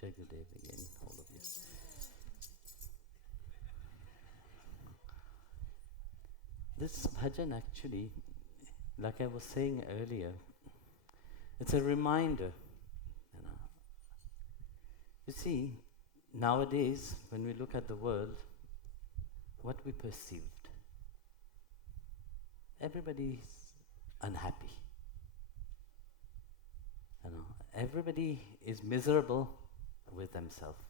Jai Gurudev again, all of you. This bhajan actually, like I was saying earlier, it's a reminder. You see, nowadays, when we look at the world, what we perceived, everybody's unhappy. Everybody is miserable with themselves.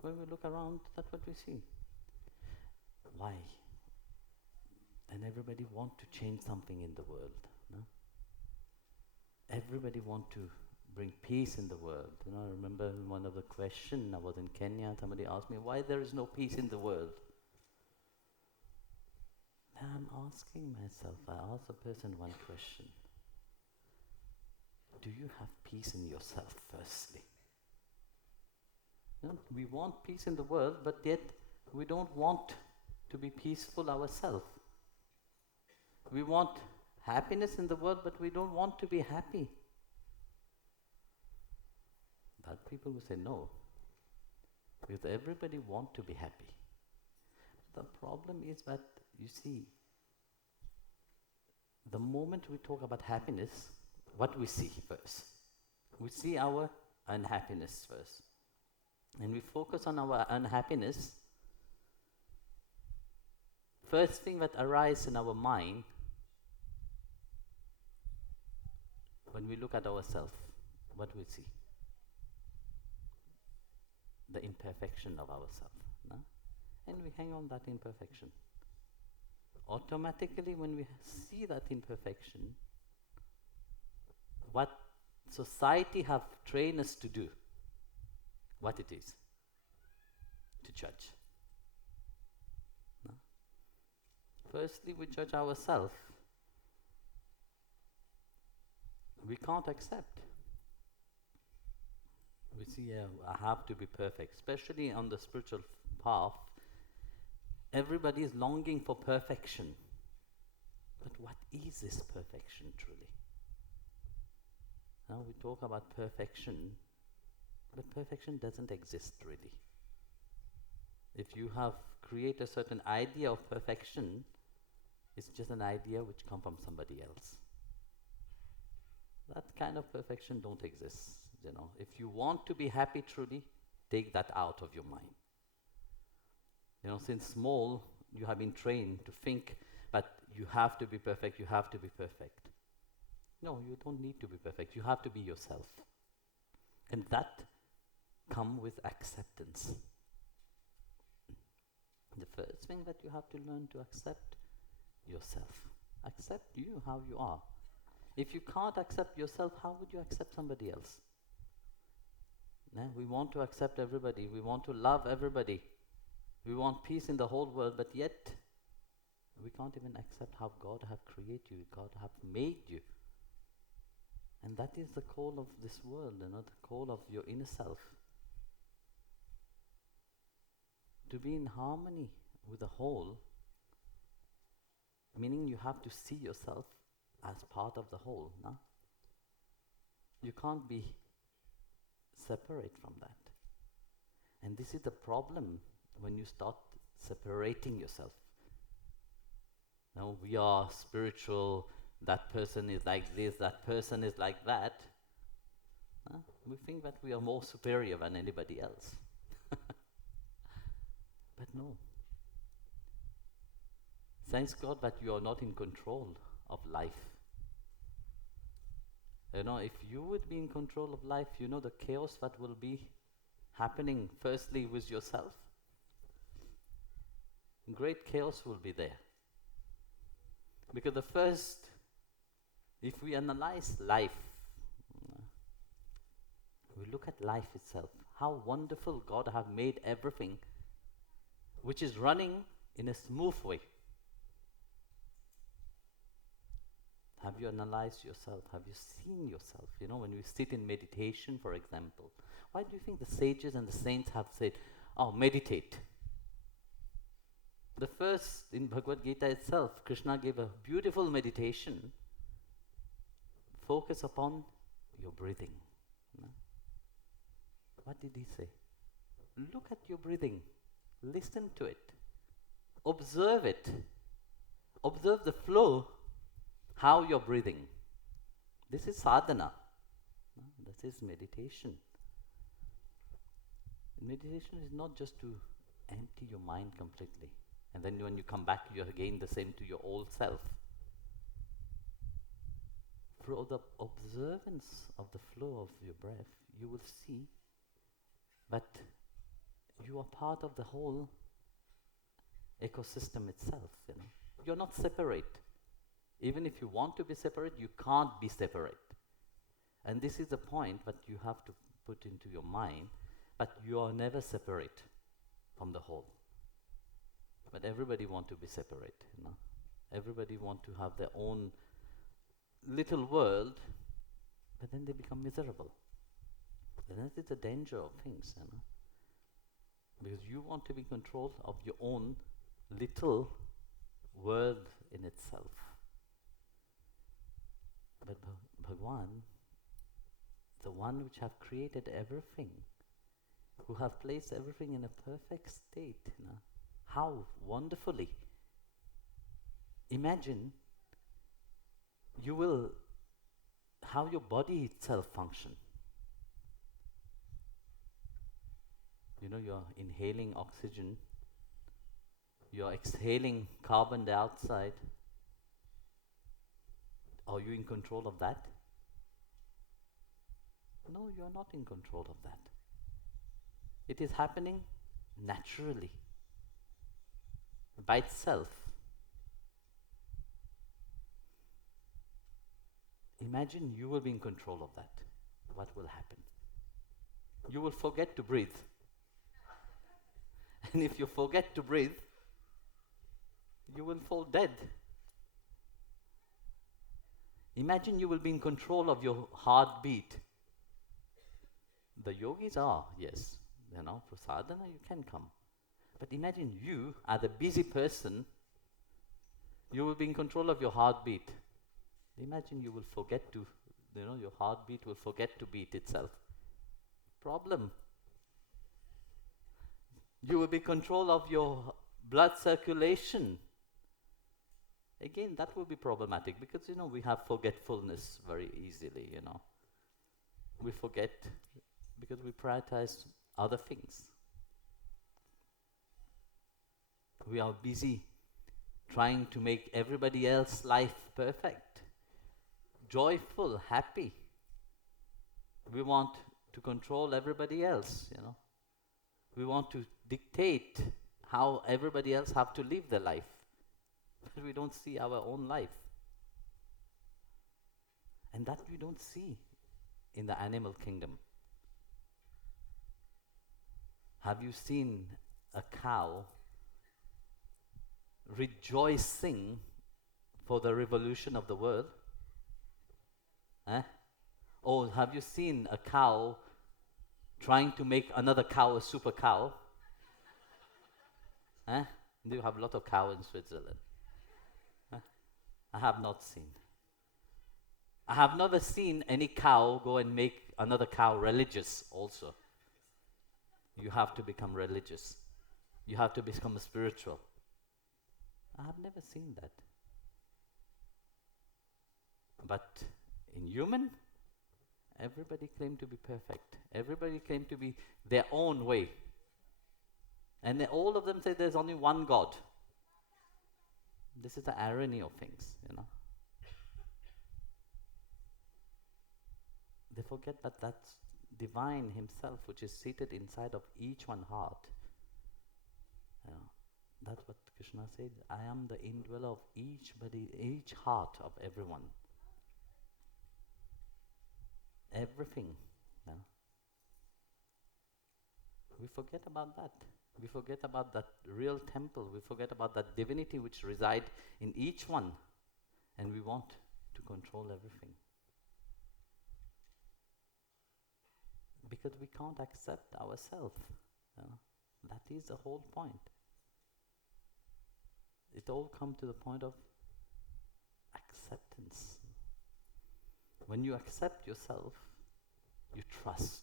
When we look around, that's what we see. Why? And everybody want to change something in the world. No? Everybody want to bring peace in the world. I remember one of the questions, I was in Kenya, somebody asked me, why there is no peace in the world? Then I'm asking myself, I asked a person one question. Do you have peace in yourself, firstly? We want peace in the world, but yet we don't want to be peaceful ourselves. We want happiness in the world, but we don't want to be happy. But people will say no, because everybody wants to be happy. The problem is that, you see, the moment we talk about happiness, what we see first? We see our unhappiness first. And we focus on our unhappiness. First thing that arises in our mind, when we look at ourselves, what we see? The imperfection of ourselves. No? And we hang on that imperfection. Automatically, when we see that imperfection, what society have trained us to do, what it is? To judge. No? Firstly, we judge ourselves. We can't accept. We see, I have to be perfect, especially on the spiritual path. Everybody is longing for perfection. But what is this perfection truly? Now we talk about perfection, but perfection doesn't exist really. If you have created a certain idea of perfection, it's just an idea which comes from somebody else. That kind of perfection don't exist. If you want to be happy truly, take that out of your mind. Since small, you have been trained to think that you have to be perfect, you have to be perfect. No, you don't need to be perfect. You have to be yourself. And that comes with acceptance. The first thing that you have to learn to accept yourself. Accept you how you are. If you can't accept yourself, how would you accept somebody else? We want to accept everybody. We want to love everybody. We want peace in the whole world, but yet we can't even accept how God have created you, God have made you. And that is the call of this world, the call of your inner self. To be in harmony with the whole, meaning you have to see yourself as part of the whole. No? You can't be separate from that. And this is the problem when you start separating yourself. Now we are spiritual, that person is like this, that person is like that. We think that we are more superior than anybody else. But no. Thanks God that you are not in control of life. If you would be in control of life, the chaos that will be happening firstly with yourself. Great chaos will be there. Because the first, if we analyze life, we look at life itself, how wonderful God have made everything, which is running in a smooth way. Have you analyzed yourself? Have you seen yourself? When we sit in meditation, for example, why do you think the sages and the saints have said, meditate? The first, in Bhagavad Gita itself, Krishna gave a beautiful meditation. Focus upon your breathing. What did he say? Look at your breathing. Listen to it. Observe it. Observe the flow, how you're breathing. This is sadhana. This is meditation. Meditation is not just to empty your mind completely. And then when you come back, you're again the same to your old self. Through the observance of the flow of your breath, you will see that you are part of the whole ecosystem itself. You're not separate. Even if you want to be separate, you can't be separate. And this is the point that you have to put into your mind, but you are never separate from the whole. But everybody want to be separate. Everybody want to have their own little world, but then they become miserable. And that is the danger of things, because you want to be in control of your own little world in itself. But Bhagwan, the one which have created everything, who have placed everything in a perfect state, how wonderfully. Imagine how your body itself function. You're inhaling oxygen, you're exhaling carbon dioxide. Are you in control of that? No, you're not in control of that. It is happening naturally, by itself. Imagine you will be in control of that. What will happen? You will forget to breathe. And if you forget to breathe, you will fall dead. Imagine you will be in control of your heartbeat. The yogis are, yes. For sadhana you can come. But imagine you, as a busy person, you will be in control of your heartbeat. Imagine you will forget to, your heartbeat will forget to beat itself. Problem. You will be in control of your blood circulation. Again, that will be problematic because, we have forgetfulness very easily, We forget because we prioritize other things. We are busy trying to make everybody else's life perfect, joyful, happy. We want to control everybody else, We want to dictate how everybody else have to live their life. But we don't see our own life. And that we don't see in the animal kingdom. Have you seen a cow rejoicing for the revolution of the world? Or have you seen a cow trying to make another cow a super cow? Do you have a lot of cow in Switzerland? I have not seen. I have never seen any cow go and make another cow religious also. You have to become religious. You have to become spiritual. I have never seen that. But in human, everybody claimed to be perfect. Everybody claimed to be their own way. And all of them say there's only one God. This is the irony of things, They forget that that's divine himself, which is seated inside of each one heart. That's what Krishna said. I am the indweller of each heart of everyone. Everything. We forget about that. We forget about that real temple. We forget about that divinity which resides in each one. And we want to control everything. Because we can't accept ourselves. That is the whole point. It all comes to the point of acceptance. When you accept yourself, you trust.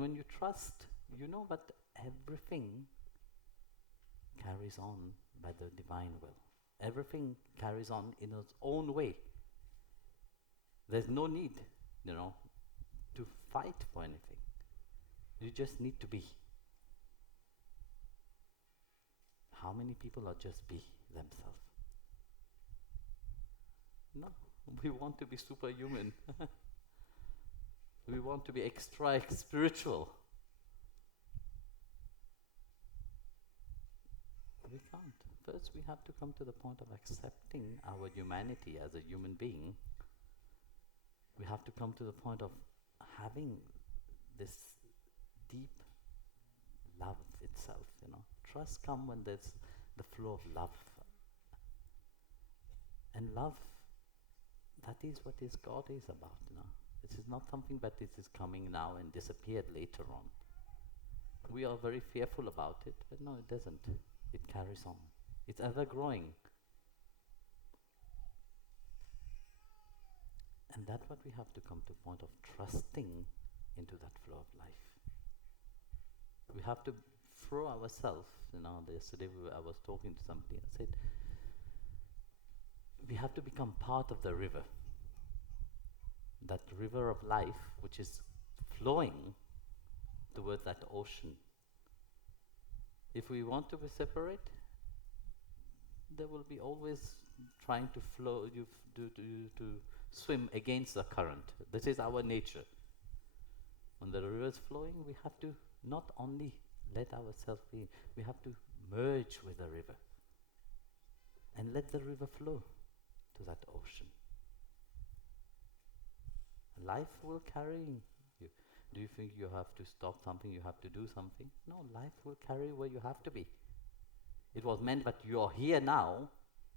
And when you trust, you know that everything carries on by the divine will. Everything carries on in its own way. There's no need, to fight for anything. You just need to be. How many people are just be themselves? No, we want to be superhuman. We want to be extra spiritual. We can't. First we have to come to the point of accepting our humanity as a human being. We have to come to the point of having this deep love itself, Trust comes when there's the flow of love. And love, that is what God is about, This is not something that is coming now and disappeared later on. We are very fearful about it, but no, it doesn't. It carries on. It's ever growing. And that's what we have to come to a point of trusting into that flow of life. We have to throw ourselves, yesterday I was talking to somebody, I said, we have to become part of the river. That river of life which is flowing towards that ocean. If we want to be separate, there will be always trying to flow, to swim against the current. This is our nature. When the river is flowing, we have to not only let ourselves be, we have to merge with the river and let the river flow to that ocean. Life will carry you. Do you think you have to stop something, you have to do something? No, life will carry where you have to be. It was meant that you are here now,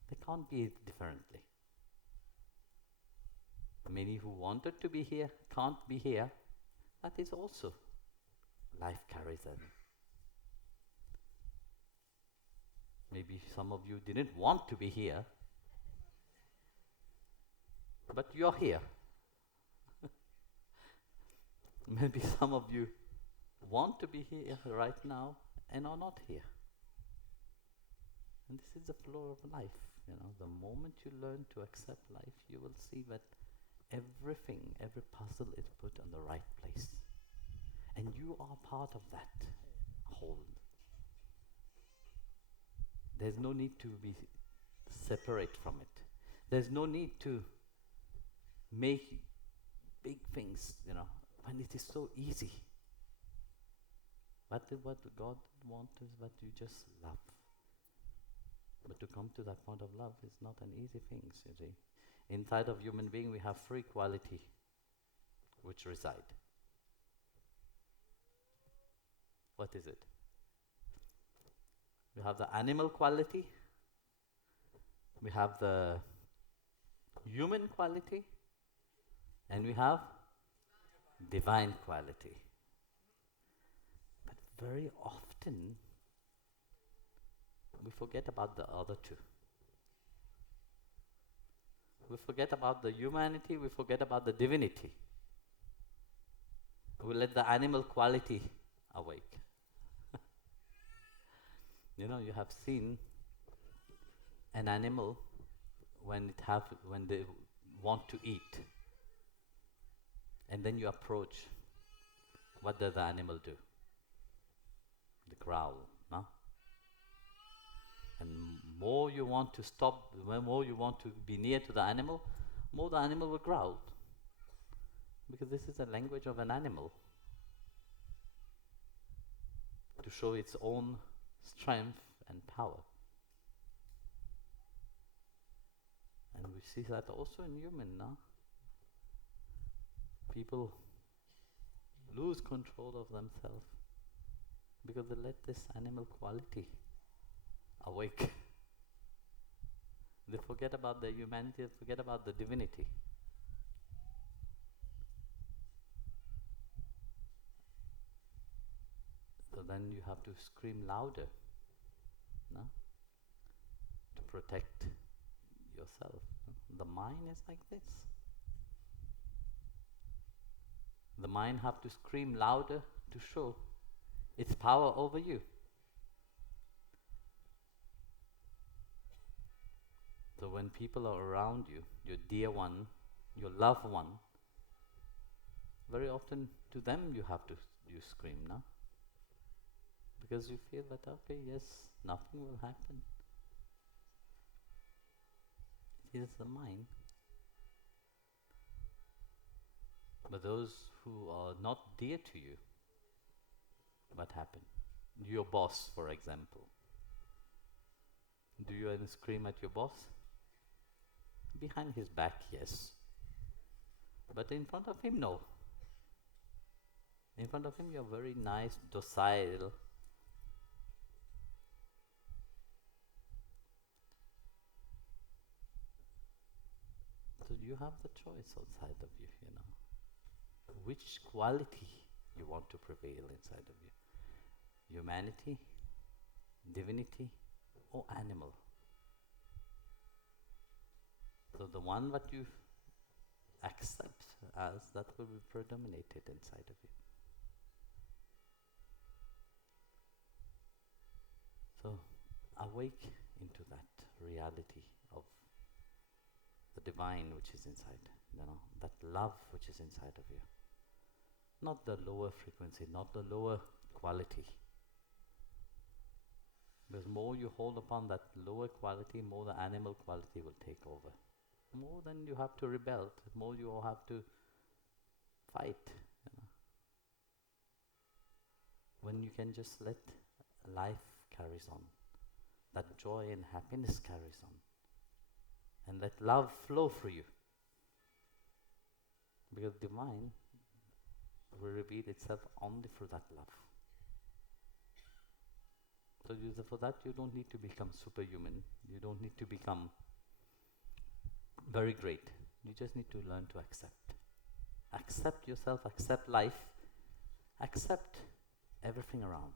they can't be differently. Many who wanted to be here can't be here. That is also life carries them. Maybe some of you didn't want to be here, but you're here. Maybe some of you want to be here right now and are not here. And this is the flow of life. The moment you learn to accept life, you will see that everything, every puzzle is put on the right place. And you are part of that whole. There's no need to be separate from it. There's no need to make big things, when it is so easy. But what God wants is that you just love. But to come to that point of love is not an easy thing, you see. Inside of human being we have three qualities which reside. What is it? We have the animal quality, we have the human quality, and we have divine quality. But very often we forget about the other two. We forget about the humanity, we forget about the divinity. We let the animal quality awake. You have seen an animal when they want to eat. And then you approach, what does the animal do? They growl, no? And more you want to stop, more you want to be near to the animal, more the animal will growl. Because this is the language of an animal. To show its own strength and power. And we see that also in human, no? People lose control of themselves because they let this animal quality awake. They forget about their humanity, they forget about the divinity. So then you have to scream louder, no? To protect yourself. The mind is like this. The mind have to scream louder to show its power over you. So when people are around you, your dear one, your loved one, very often to them you scream, no? Because you feel that, okay, yes, nothing will happen. Here's the mind. But those who are not dear to you, what happen? Your boss, for example. Do you ever scream at your boss? Behind his back, yes. But in front of him, no. In front of him, you're very nice, docile. So you have the choice outside of you, you know. Which quality you want to prevail inside of you. Humanity, divinity, or animal. So the one that you accept as, that will be predominated inside of you. So awake into that reality of the divine which is inside, you know, that love which is inside of you. Not the lower frequency, not the lower quality. Because more you hold upon that lower quality, more the animal quality will take over. More than you have to rebel, more you have to fight. You know. When you can just let life carries on, that joy and happiness carries on, and let love flow through you. Because divine will reveal itself only through that love. So for that you don't need to become superhuman. You don't need to become very great. You just need to learn to accept. Accept yourself, accept life, accept everything around.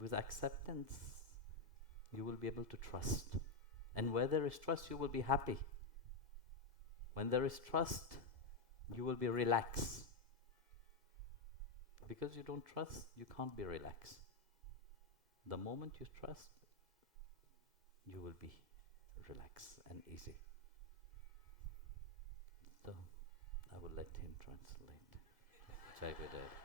With acceptance, you will be able to trust. And where there is trust, you will be happy. When there is trust, you will be relaxed. Because you don't trust, you can't be relaxed. The moment you trust, you will be relaxed and easy. So, I will let him translate. Jai Guru.